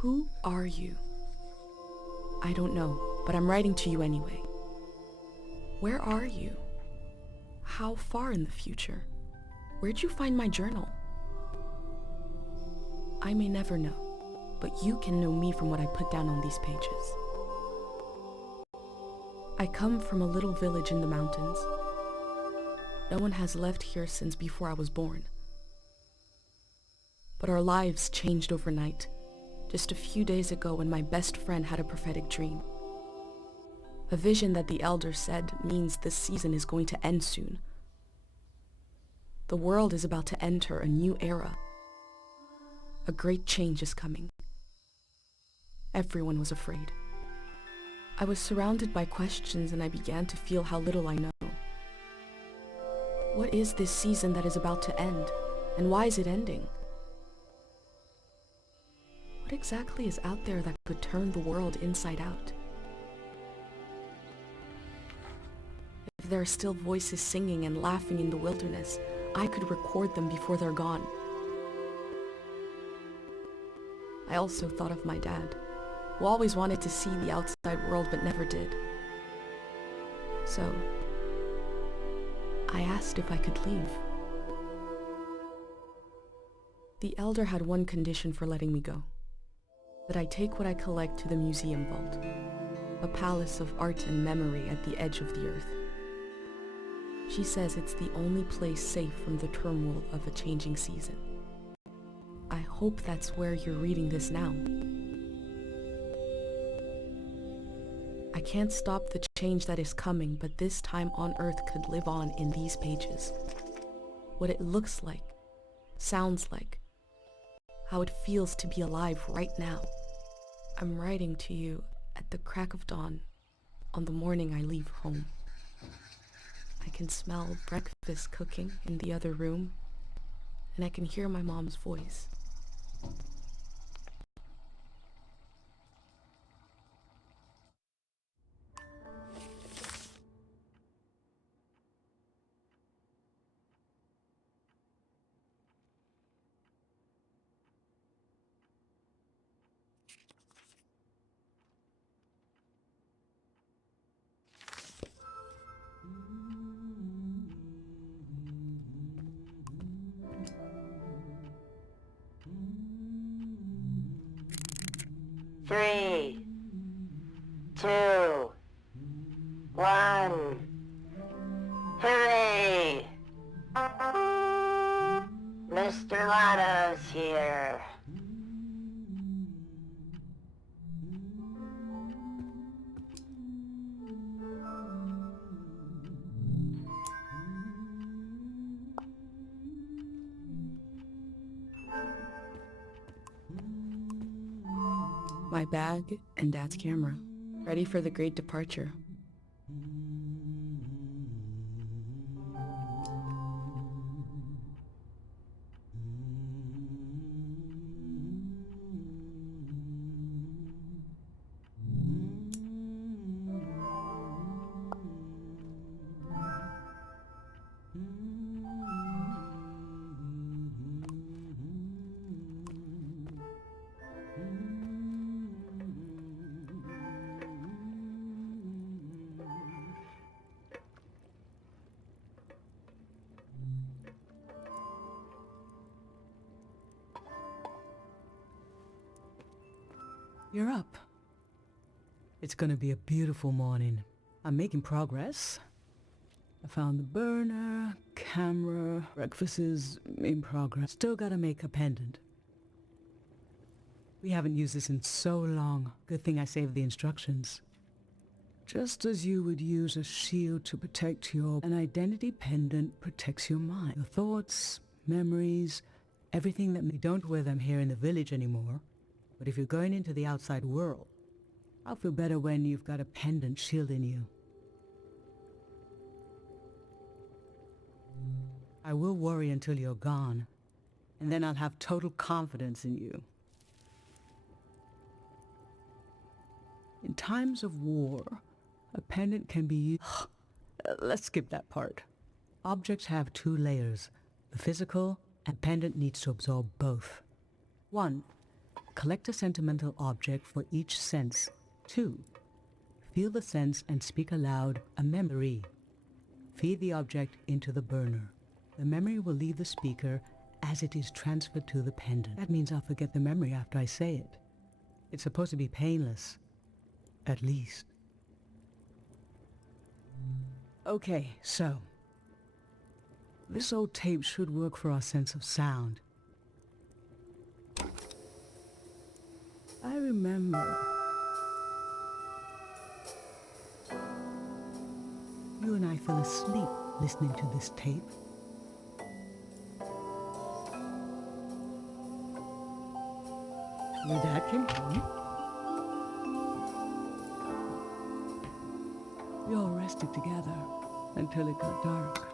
Who are you? I don't know, but I'm writing to you anyway. Where are you? How far in the future? Where'd you find my journal? I may never know, but you can know me from what I put down on these pages. I come from a little village in the mountains. No one has left here since before I was born. But our lives changed overnight, just a few days ago when my best friend had a prophetic dream. A vision that the elder said means this season is going to end soon. The world is about to enter a new era. A great change is coming. Everyone was afraid. I was surrounded by questions and I began to feel how little I know. What is this season that is about to end, and why is it ending? What exactly is out there that could turn the world inside out? If there are still voices singing and laughing in the wilderness, I could record them before they're gone. I also thought of my dad, who always wanted to see the outside world but never did. So, I asked if I could leave. The elder had one condition for letting me go: that I take what I collect to the museum vault, a palace of art and memory at the edge of the earth. She says it's the only place safe from the turmoil of a changing season. I hope that's where you're reading this now. I can't stop the change that is coming, but this time on Earth could live on in these pages. What it looks like, sounds like, how it feels to be alive right now. I'm writing to you at the crack of dawn on the morning I leave home. I can smell breakfast cooking in the other room, and I can hear my mom's voice. Three, two, one. Hooray! Mr. Lotto's here. My bag and Dad's camera, ready for the great departure. You're up. It's gonna be a beautiful morning. I'm making progress. I found the burner, camera, breakfast is in progress. Still gotta make a pendant. We haven't used this in so long. Good thing I saved the instructions. Just as you would use a shield to protect an identity pendant protects your mind. Your thoughts, memories, everything that we don't wear them here in the village anymore. But if you're going into the outside world, I'll feel better when you've got a pendant shielding you. I will worry until you're gone, and then I'll have total confidence in you. In times of war, a pendant can be used... Let's skip that part. Objects have two layers, the physical, and pendant needs to absorb both. One, Collect a sentimental object for each sense. 2. Feel the sense and speak aloud a memory. Feed the object into the burner. The memory will leave the speaker as it is transferred to the pendant. That means I'll forget the memory after I say it. It's supposed to be painless. At least. Okay, so. This old tape should work for our sense of sound. I remember. You and I fell asleep listening to this tape. Your dad came home. We all rested together until it got dark.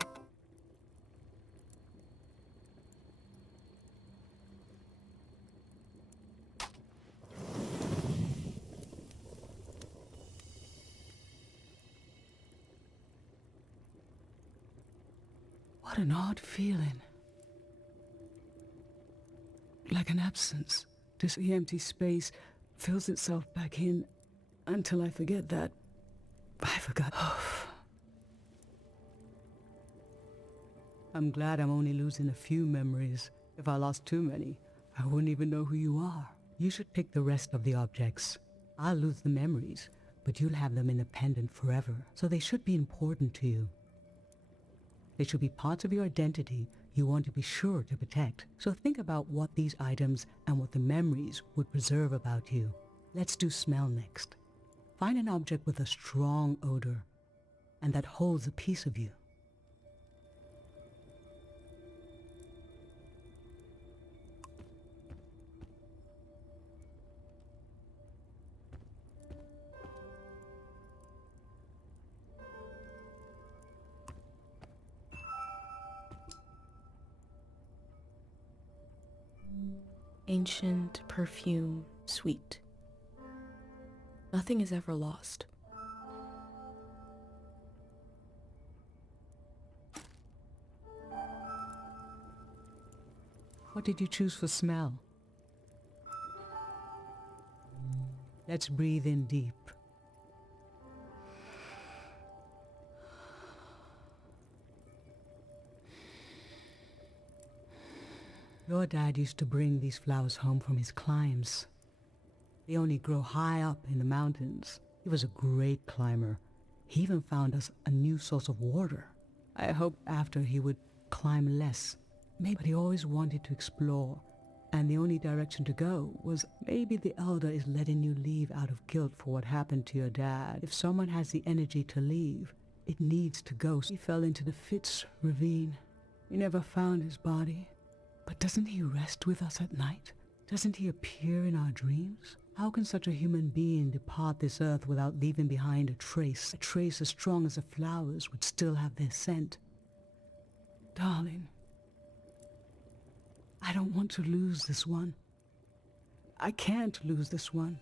What an odd feeling. Like an absence. This empty space fills itself back in until I forget that I forgot. I'm glad I'm only losing a few memories. If I lost too many, I wouldn't even know who you are. You should pick the rest of the objects. I'll lose the memories, but you'll have them independent forever, so they should be important to you. They should be parts of your identity you want to be sure to protect. So think about what these items and what the memories would preserve about you. Let's do smell next. Find an object with a strong odor and that holds a piece of you. Ancient perfume, sweet. Nothing is ever lost. What did you choose for smell? Let's breathe in deep. Your dad used to bring these flowers home from his climbs. They only grow high up in the mountains. He was a great climber. He even found us a new source of water. I hoped after he would climb less. Maybe, but he always wanted to explore. And the only direction to go was maybe the Elder is letting you leave out of guilt for what happened to your dad. If someone has the energy to leave, it needs to go. He fell into the Fitz ravine. We never found his body. But doesn't he rest with us at night? Doesn't he appear in our dreams? How can such a human being depart this earth without leaving behind a trace as strong as the flowers would still have their scent? Darling, I don't want to lose this one. I can't lose this one.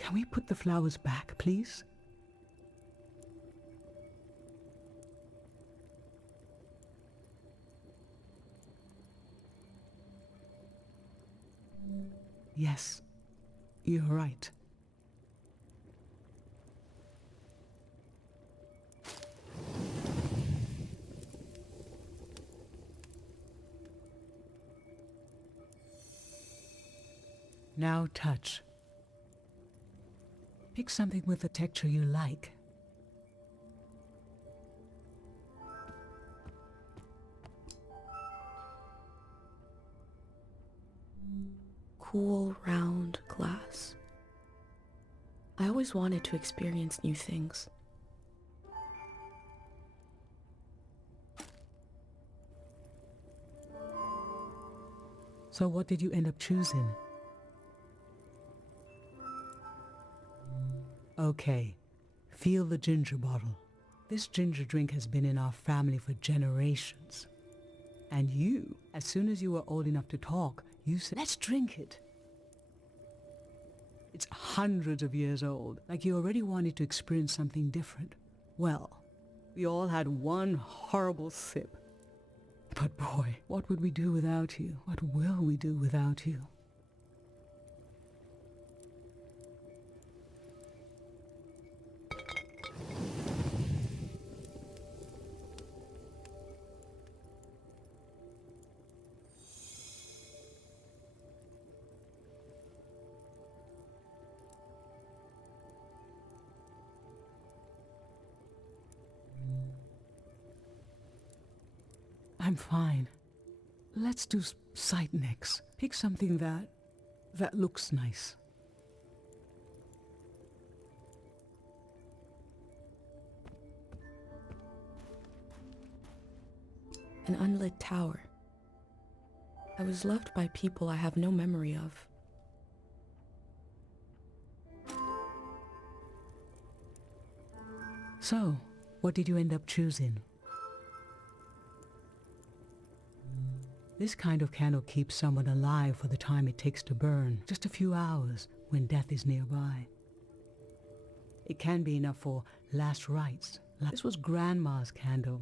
Can we put the flowers back, please? Yes, you're right. Now touch. Pick something with a texture you like. Cool, round glass. I always wanted to experience new things. So what did you end up choosing? Okay, feel the ginger bottle. This ginger drink has been in our family for generations. And you, as soon as you were old enough to talk, you said, let's drink it. It's hundreds of years old, like you already wanted to experience something different. Well, we all had one horrible sip. But boy, what would we do without you? What will we do without you? I'm fine. Let's do sight next. Pick something that looks nice. An unlit tower. I was left by people I have no memory of. So, what did you end up choosing? This kind of candle keeps someone alive for the time it takes to burn, just a few hours when death is nearby. It can be enough for last rites. This was Grandma's candle.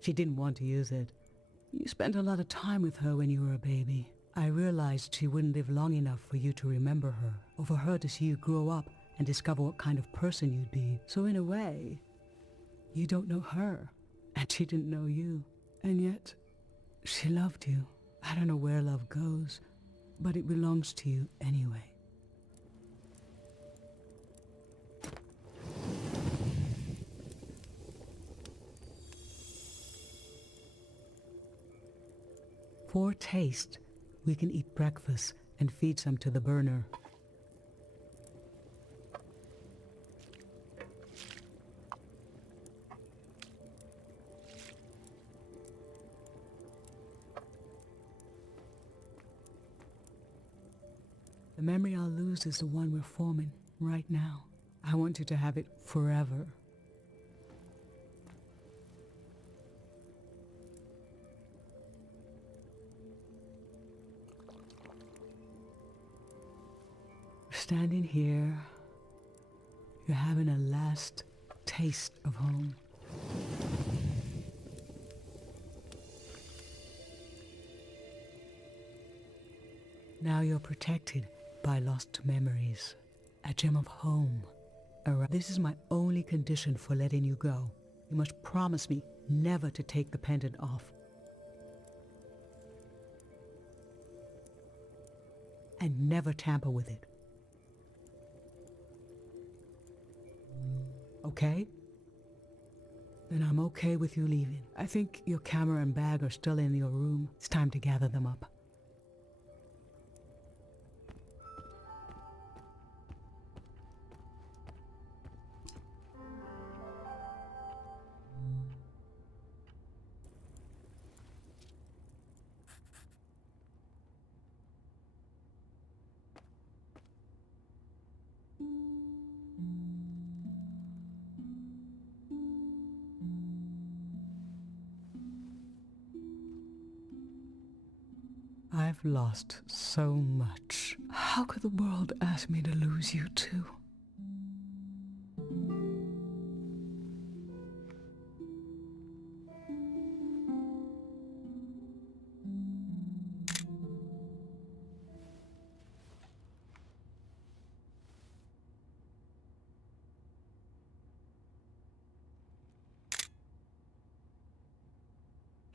She didn't want to use it. You spent a lot of time with her when you were a baby. I realized she wouldn't live long enough for you to remember her, or for her to see you grow up and discover what kind of person you'd be. So in a way, you don't know her, and she didn't know you. And yet, she loved you. I don't know where love goes, but it belongs to you anyway. For taste, we can eat breakfast and feed some to the burner. The memory I'll lose is the one we're forming right now. I want you to have it forever. Standing here, you're having a last taste of home. Now you're protected by lost memories. A gem of home. This is my only condition for letting you go. You must promise me never to take the pendant off. And never tamper with it. Okay? Then I'm okay with you leaving. I think your camera and bag are still in your room. It's time to gather them up. I've lost so much. How could the world ask me to lose you too?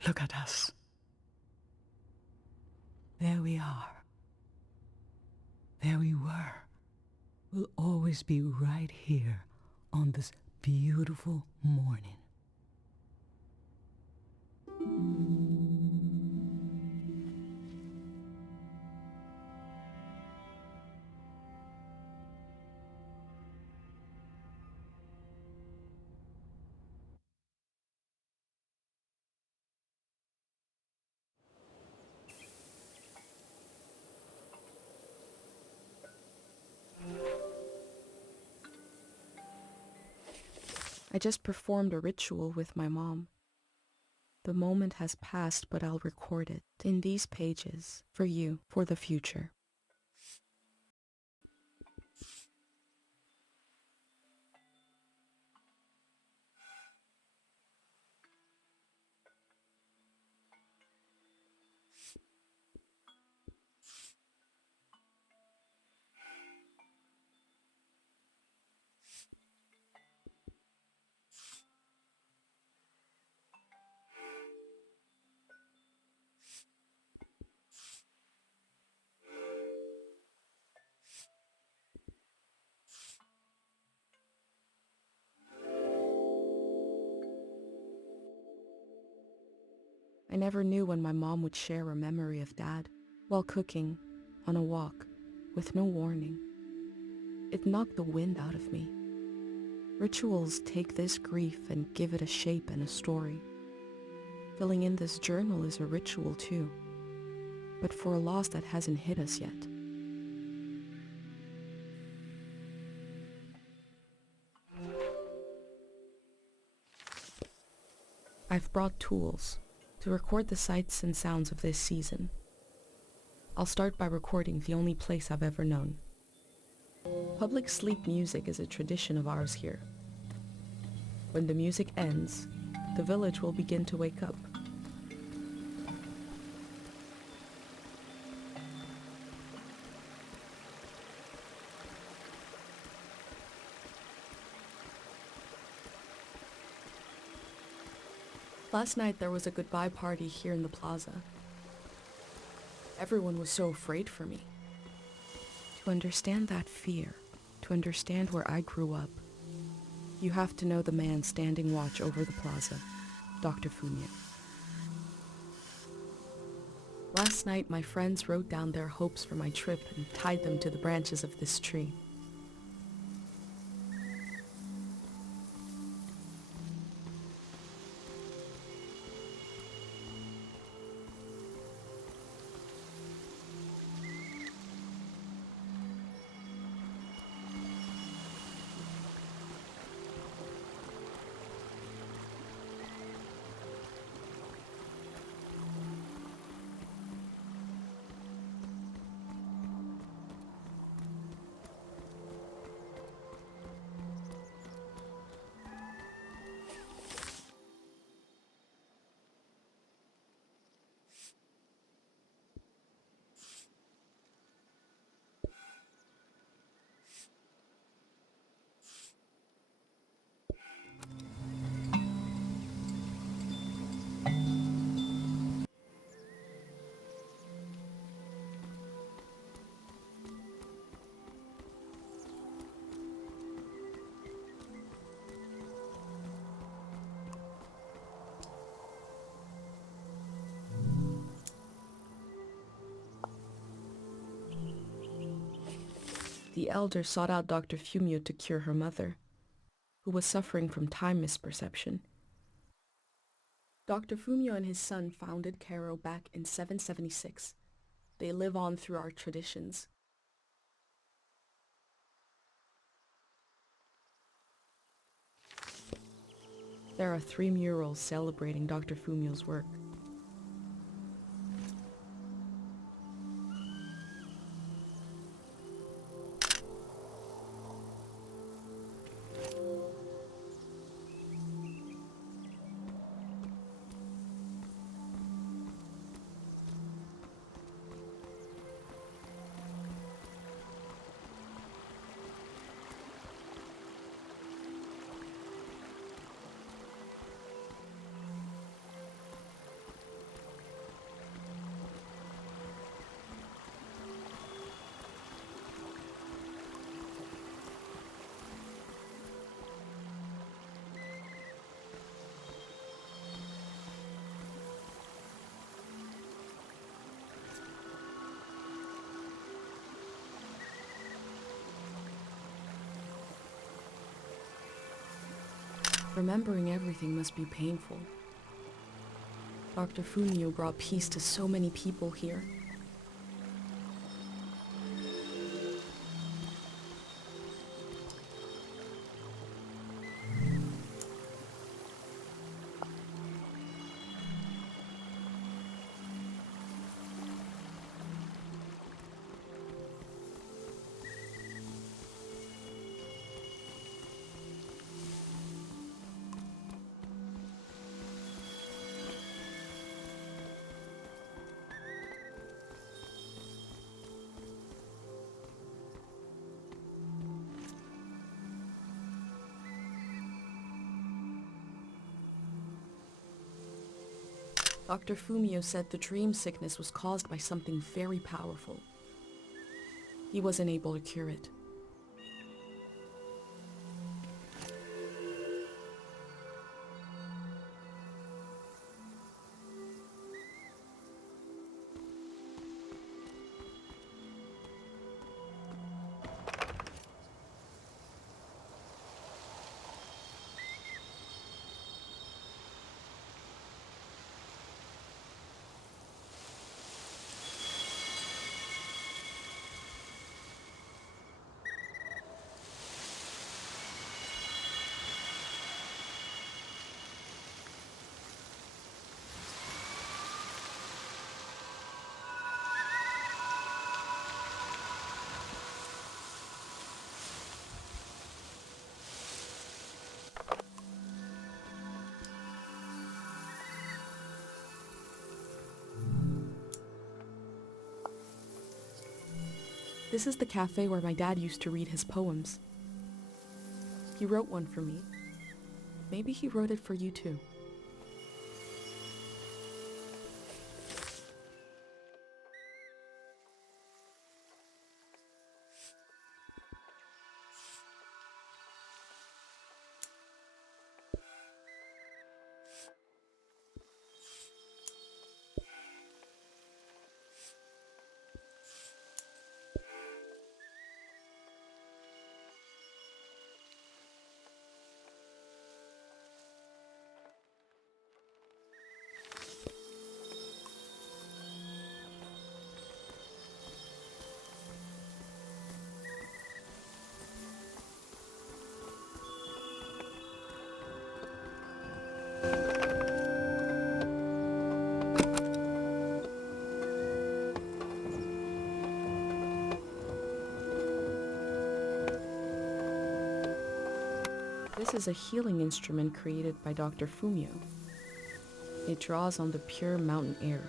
Look at us. There we are. There we were. We'll always be right here on this beautiful morning. I just performed a ritual with my mom. The moment has passed, but I'll record it in these pages for you, for the future. I never knew when my mom would share a memory of Dad while cooking, on a walk, with no warning. It knocked the wind out of me. Rituals take this grief and give it a shape and a story. Filling in this journal is a ritual too, but for a loss that hasn't hit us yet. I've brought tools to record the sights and sounds of this season. I'll start by recording the only place I've ever known. Public sleep music is a tradition of ours here. When the music ends, the village will begin to wake up. Last night there was a goodbye party here in the plaza. Everyone was so afraid for me. To understand that fear, to understand where I grew up, you have to know the man standing watch over the plaza, Dr. Fumio. Last night my friends wrote down their hopes for my trip and tied them to the branches of this tree. The elder sought out Dr. Fumio to cure her mother, who was suffering from time misperception. Dr. Fumio and his son founded Cairo back in 776. They live on through our traditions. There are 3 murals celebrating Dr. Fumio's work. Remembering everything must be painful. Dr. Fumio brought peace to so many people here. Dr. Fumio said the dream sickness was caused by something very powerful. He wasn't able to cure it. This is the cafe where my dad used to read his poems. He wrote one for me. Maybe he wrote it for you too. This is a healing instrument created by Dr. Fumio. It draws on the pure mountain air.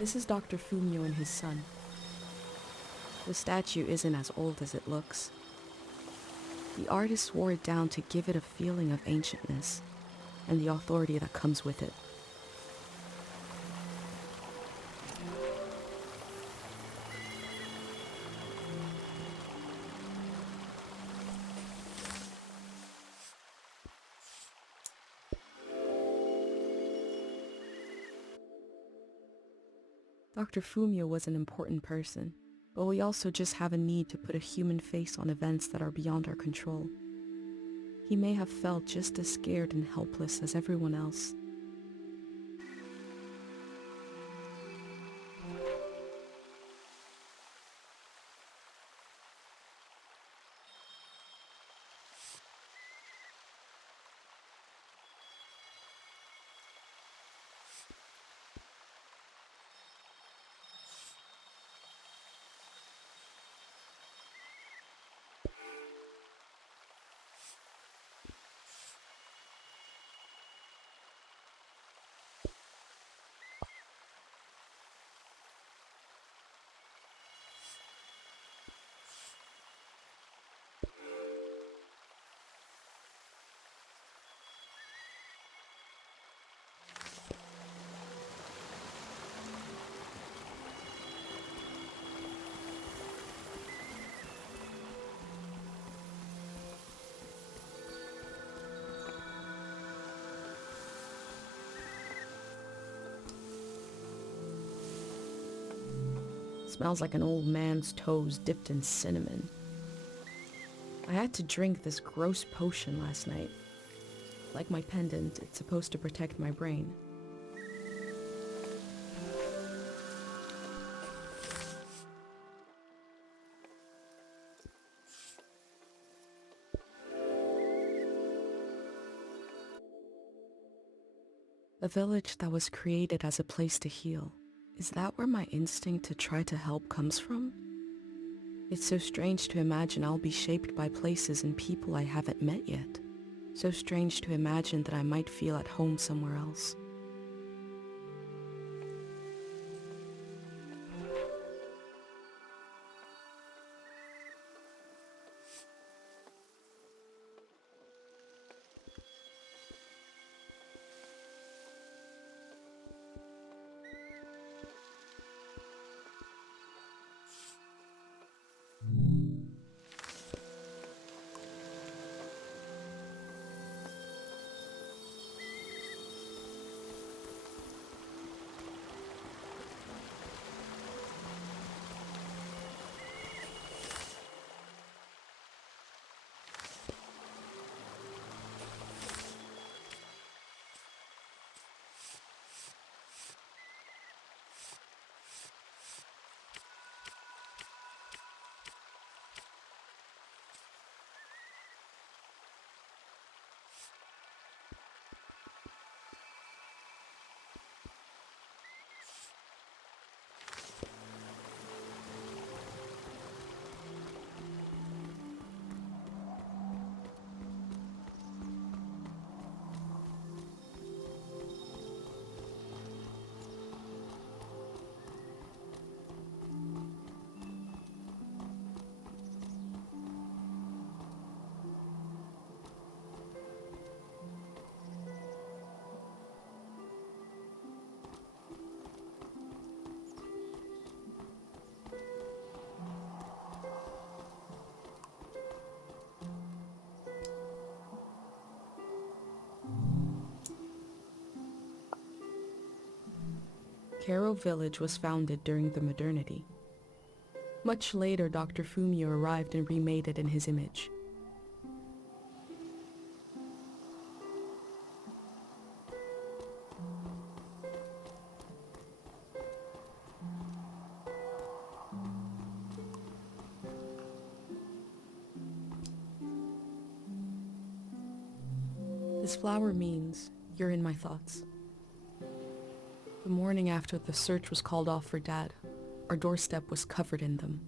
This is Dr. Fumio and his son. The statue isn't as old as it looks. The artist wore it down to give it a feeling of ancientness and the authority that comes with it. Dr. Fumio was an important person, but we also just have a need to put a human face on events that are beyond our control. He may have felt just as scared and helpless as everyone else. Smells like an old man's toes dipped in cinnamon. I had to drink this gross potion last night. Like my pendant, it's supposed to protect my brain. A village that was created as a place to heal. Is that where my instinct to try to help comes from? It's so strange to imagine I'll be shaped by places and people I haven't met yet. So strange to imagine that I might feel at home somewhere else. Caro Village was founded during the modernity. Much later, Dr. Fumio arrived and remade it in his image. This flower means you're in my thoughts. The morning after the search was called off for Dad, our doorstep was covered in them.